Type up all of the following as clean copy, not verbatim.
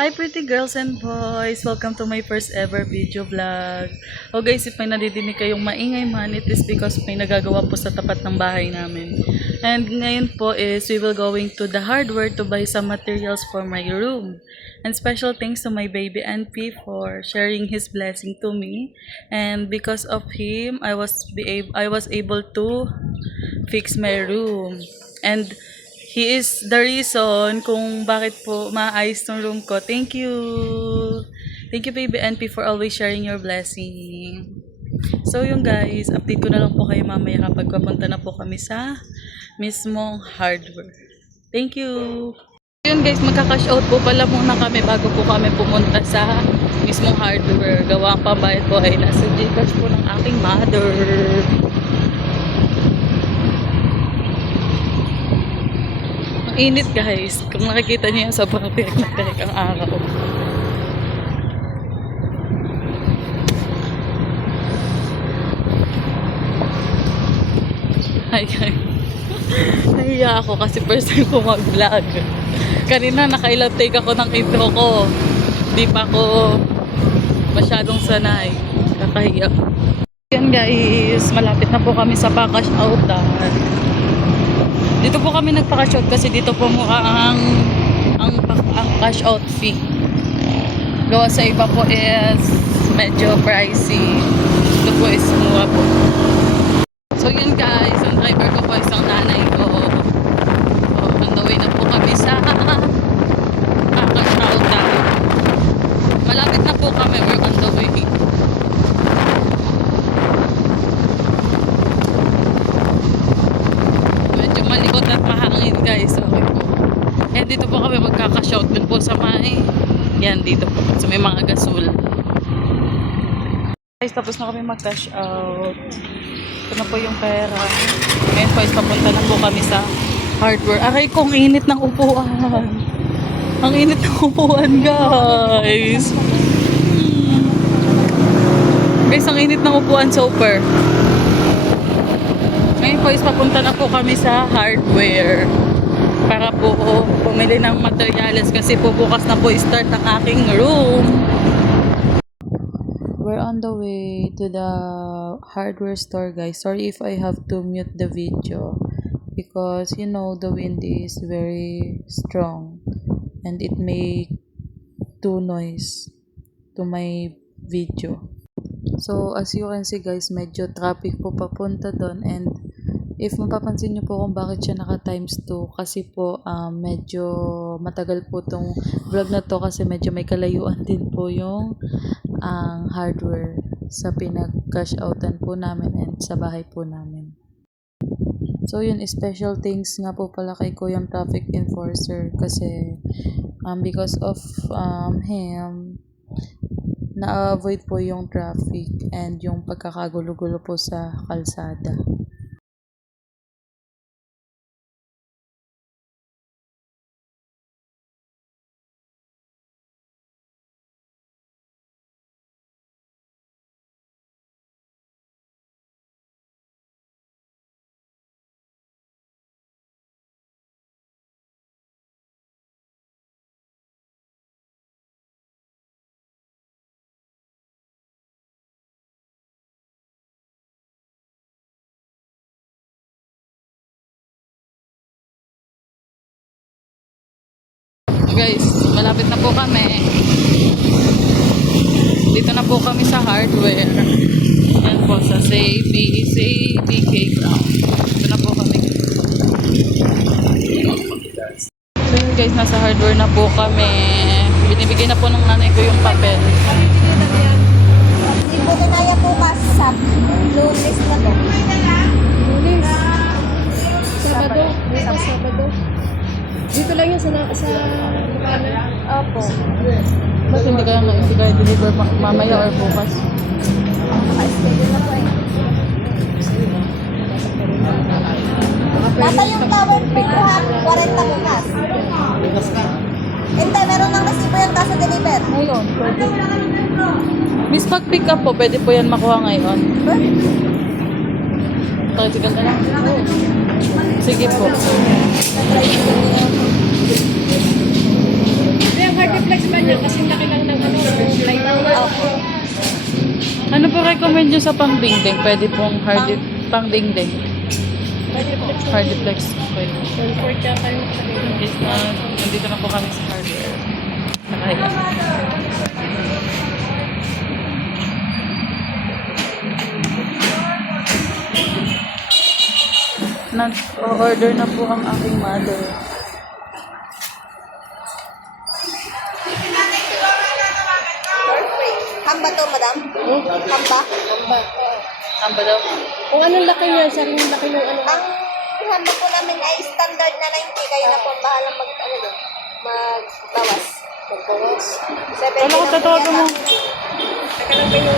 Hi pretty girls and boys! Welcome to my first ever video vlog. O guys, if may nadidinig kayong maingay man, it is because may nagagawa po sa tapat ng bahay namin. And ngayon po is we will going to the hardware to buy some materials for my room. And special thanks to my baby NP for sharing his blessing to me. And because of him, I was able to fix my room. And he is the reason kung bakit po maayos ng room ko. Thank you. Thank you, baby NP, for always sharing your blessing. So yung guys, update ko na lang po kayo mamaya kapag papunta na po kami sa mismong hardware. Thank you. Yun guys, magka-cash out po pala muna kami bago po kami pumunta sa mismong hardware. Gawa ang pambayad po ay nasa Gcash po ng aking mother. Ang init guys. Kung nakikita niyo yan, sobrang tirik na tirik ang araw. Hi guys. Nahiya ako kasi first time ko mag-vlog. Kanina nakailang take ako ng intro ko. Di pa ako masyadong sanay. Kakahiya. Yan guys, malapit na po kami sa pa-cash outan. Dito po kami nagpa-cash out kasi dito po mukha ang cash out fee. Gawa sa iba po is medyo pricey. Dito po is mura po. So yun guys, ang driver ko po isang nanay ko. So, on the way na po kami sa cash outan. Malapit na po kami, we're on the way. Medyo malikot at mahangin guys, okay po. And dito po kami magkaka-shout dun po sa may, yan dito po, sa may mga gasol. Guys, tapos na kami mag-cash out. Ito na po yung pera. Ngayon po is papunta na po kami sa hardware. Aray ko, ang init ng upuan. Ang init ng upuan guys. Guys, ang init ng upuan, super. Ngayon po is papunta na po kami sa hardware para po pumili ng materials kasi po bukas na po start ang aking room. We're on the way to the hardware store guys. Sorry if I have to mute the video because you know the wind is very strong and it may do noise to my video. So as you can see guys, medyo traffic po papunta doon, and if mapapansin nyo po kung bakit siya naka times 2 kasi po medyo matagal po tong vlog na to kasi medyo may kalayuan din po yung hardware sa pinag-cash outan po namin and sa bahay po namin. So yun, special thanks nga po pala kay Kuyang Traffic Enforcer kasi because of him na-avoid po yung traffic and yung pagkakagulo-gulo po sa kalsada. Guys, malapit na po kami. Dito na po kami sa hardware. Yan po sa CBK Ground. Dito na po kami. So yun guys, nasa hardware na po kami. Binibigay na po ng nanay ko yung papel. Hindi po kinaya po kasi sa blue list na to. Sabado. Sabado. Dito lang yun sa Opo. Ba't hindi kaya deliver mamaya or bukas? Naka-schedule na po eh. Basta yung tower po ha, 40 bukas. Hindi, meron ng resibo yan kaso deliver. Ngayon, pwede. Miss, pag-pick up po, pwede po yan makuha ngayon. Tricycle na lang? Sige po. May hard flex ba niya? Kasi laki lang ng ano, light. Opo. Ano po recommend nyo sa pang-dingding? Pwede pong pang-dingding. Hardiplex. Okay. Comfort siya kayo. Guys, nandito na po kami sa hardware. Nakahiya. Nag-order na po ang aking mother. Hamba to, madam? Hamba? Ang ba daw? Kung anong laki niya, sariling laki ng ano. Ang hamba po namin ay standard na 90. Kayo na po ang bahalang magbawas. Pagkawas. 70 Ano ko lang po tatawagan mo? yata. Saka lang kayo.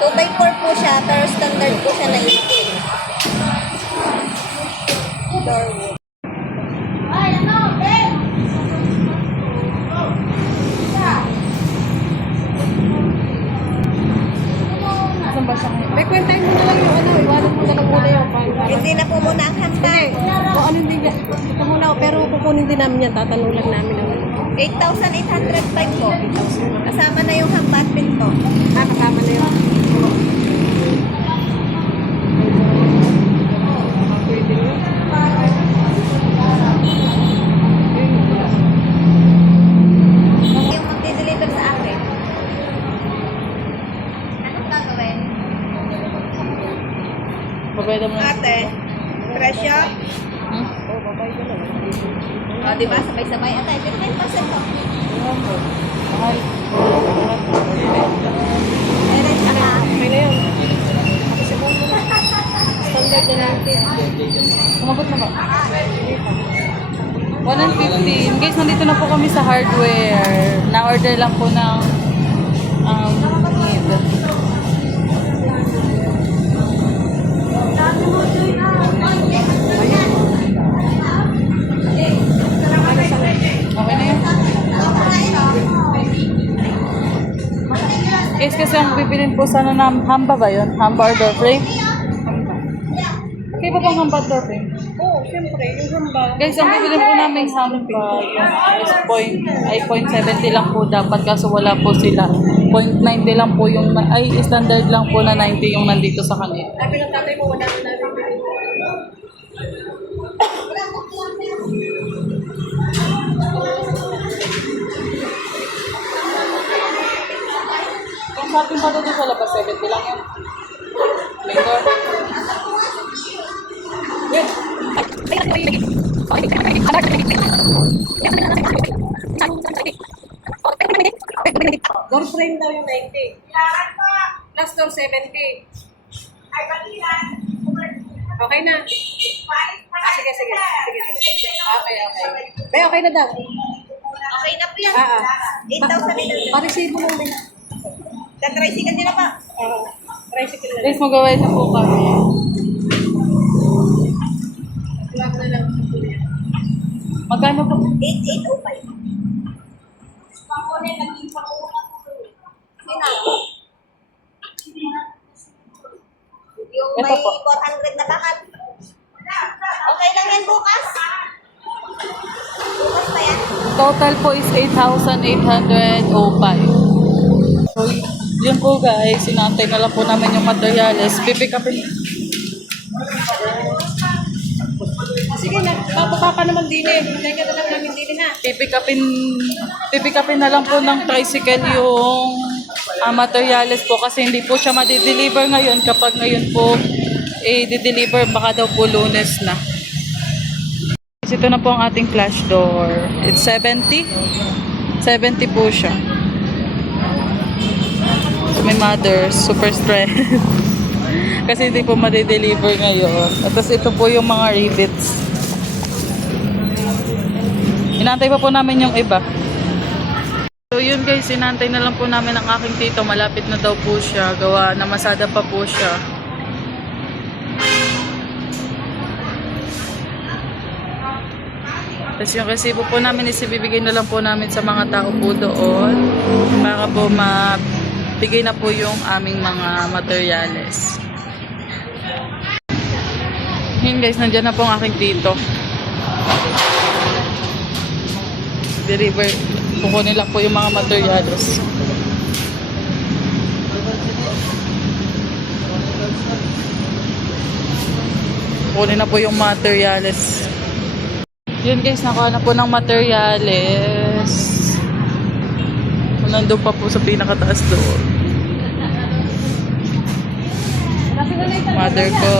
2x4 po siya, pero standard po siya 90. Doorwood. Saan ba siya ngayon? May kwentahin mo na lang yung ano, iwanan mo na lang muna yung pangkawas. Hindi na po muna ang hamba. O ano din yan. Ito muna, pero kukunin din namin yan. Tatanong lang namin ang ano. 8,805 po. Kasama na yung hamba at pinto. Kasama na yun. Pwede yun. Yung magdi-deliver sa akin. Anong gagawin? Babayad mo. Ate, presyo? Hmm? O, diba? Sabay-sabay. Ate, 15% po. Mahal. Meron siya na. Okay na yun. Kasi mo muna. Standard na natin. Sumagot na ba? 115. Guys, nandito na po kami sa hardware. Na-order lang po ng need. Okay na yun. Guys, kasi ang bibilin po sana ng hamba ba yun? Hamba or door frame? Okay ba bang hamba at door frame? Oo, siyempre. Yung hamba. Guys, ang bibilin po namin hamba yung is 0.70 lang po dapat kaso wala po sila. 0.90 lang po yung, ay standard lang po na 90 yung nandito sa kanila. Sabi ng tatay mo, wala na namin. Kung sa atin pa doon sa labas, 70 lang yan. Vendor. Wait. Door frame daw yung 90. Plus door 70. Okay na. Sige. Okay, okay na daw. Okay na po yan. 8,000 Pa-receive mo lang din. Tatricycle nila pa. Tricycle na lang. Guys, magawin na po kami. Vlog na lang. Magkano po? 8,805. Pangkunin, naging panguna po. Yung Ito may po. 400 na lahat. Okay lang yan bukas. Bukas pa yan. Total po is 8,805. So, yun po guys, sinantay na lang po namin yung materials. Pipick upin. Sige na, papapa naman din eh. Hinay ka na lang namin din na. Pipick upin na lang po ng tricycle yung materials po kasi hindi po siya madi-deliver ngayon kapag ngayon po di-deliver baka daw po Lunes na. Ito na po ang ating flash door. It's 70. 70 po siya. So, my mother, super stressed. Kasi hindi po madi-deliver ngayon. At tapos ito po yung mga rivets. Inantay pa po namin yung iba. So yun guys, inantay na lang po namin ang aking tito. Malapit na daw po siya. Gawa na masada pa po siya. Tapos yung resibo po namin is ibibigay na lang po namin sa mga tao po doon. Para po mabigay na po yung aming mga materyales. Yun guys, nandyan na po ang aking tito. Deliver. Kukunin lang po yung mga materials. Kukunin na po yung materials. Yun guys, nakuha na po ng materials. Nandun pa po sa pinakataas doon. Mother ko.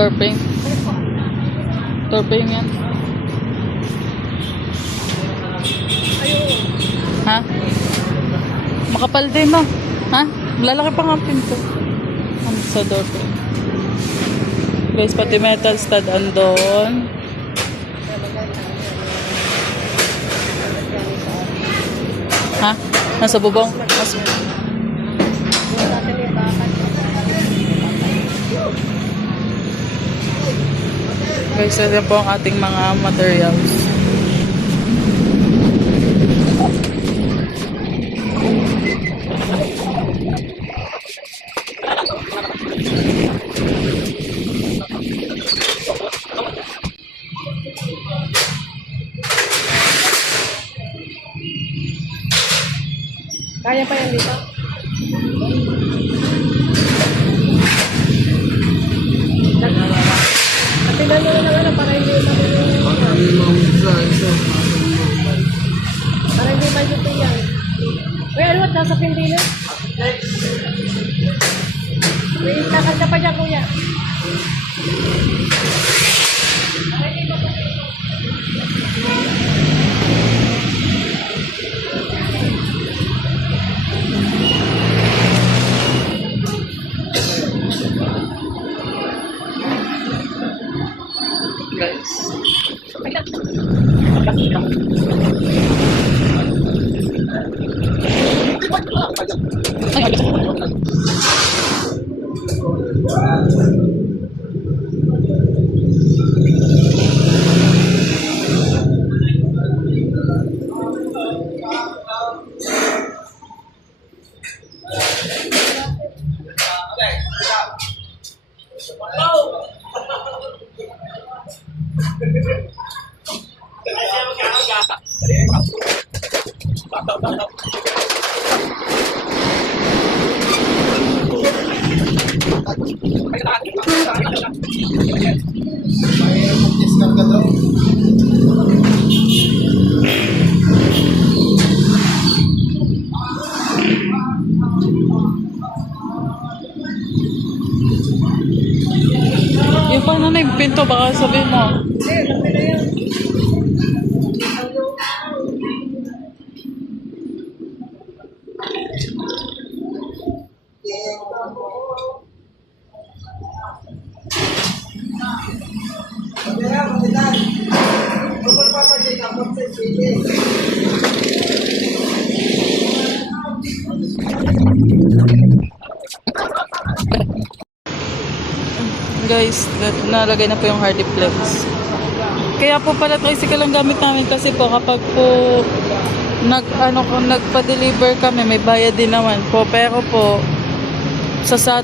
Torping. Torping yan. Ha? Makapal din, no? Ha? Lalaki pa nga ang pinto. Ano sa torping? Guys, pati metal stud andon. Ha? Nasa bubong? Guys, ito po ang ating mga materials. Kaya pa yan dito? Katilan mo na lang para hindi pa para hindi pa dito yan. Uy, ano at nasa pindino? May lakad ka pa dyan, kuya. Guys. Yung paano na yung pinto, baka sabihin mo. Guys, nalagay na po yung hardy flex. Kaya po pala tricycle ang gamit namin kasi po kapag po nagpa-deliver kami, may bayad din naman po. Pero po sa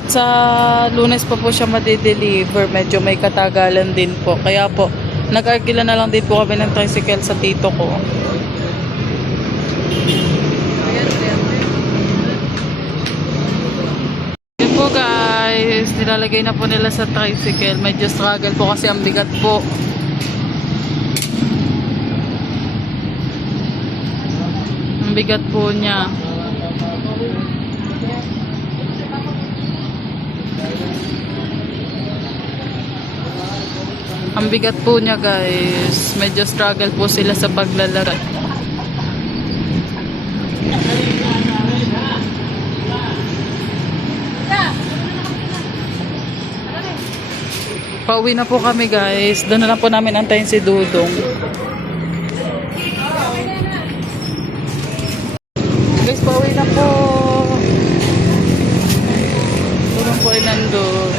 Lunes pa po siya ma-deliver, medyo may katagalan din po. Kaya po nag-arkila na lang din po kami ng tricycle sa tito ko. Yun po guys, nilalagay na po nila sa tricycle. Medyo struggle po kasi ang bigat po. Ang bigat po niya. Ang bigat po niya guys. Medyo struggle po sila sa paglalakad. Pauwi na po kami guys. Doon na lang po namin antayin si Dudong. Guys, pauwi na po. Dudong po ay nandun.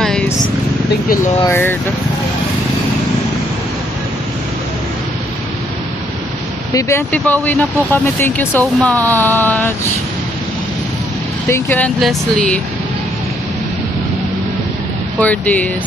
guys. Thank you, Lord. BBNP, pauwi na po kami. Thank you so much. Thank you endlessly for this.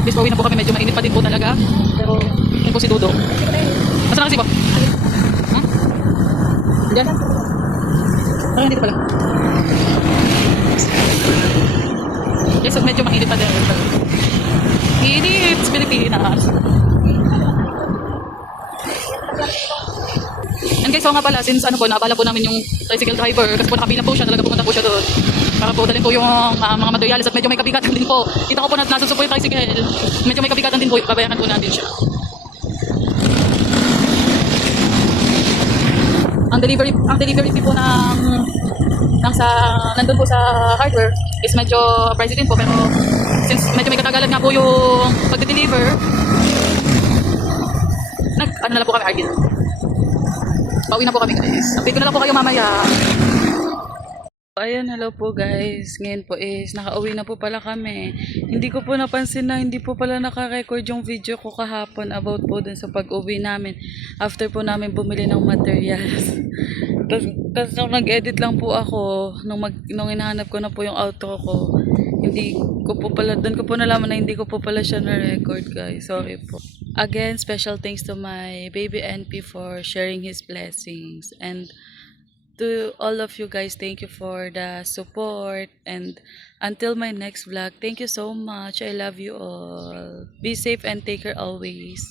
Bis, pauwi na po kami. Medyo mainit pa din po talaga. Pero, yun po si Dudo. Nasaan na kasi po? Hmm? Diyan? Ah, dito pala. Yes, so medyo mainit pa din. Init, Pilipinas. And guys, so nga pala, since ano po, naabala po namin yung tricycle driver, kasi po nakabilang po siya, talaga pumunta po siya doon. Para po dalhin po yung mga materialis at medyo may kabigatan din po. Kita ko po na nasusupo yung tricycle. Medyo may kabigatan din po, babayaran po natin siya. Ang delivery fee po ng sa nandun po sa hardware is medyo pricey din po, pero since medyo may katagalan nga po yung pagde-deliver, ano na lang po kami, Argil. Pauwi na po kami, guys. Update ko na lang po kayo mamaya. Ayan, hello po guys. Ngayon po is nakauwi na po pala kami. Hindi ko po napansin na hindi po pala naka-record yung video ko kahapon about po dun sa pag-uwi namin. After po namin bumili ng materials. Tapos nung nag-edit lang po ako, nung hinahanap ko na po yung outro ko, hindi ko po pala, dun ko po nalaman na hindi ko po pala siya na-record, guys. Sorry po. Again, special thanks to my baby NP for sharing his blessings. And to all of you guys, thank you for the support, and until my next vlog, thank you so much. I love you all. Be safe and take care always.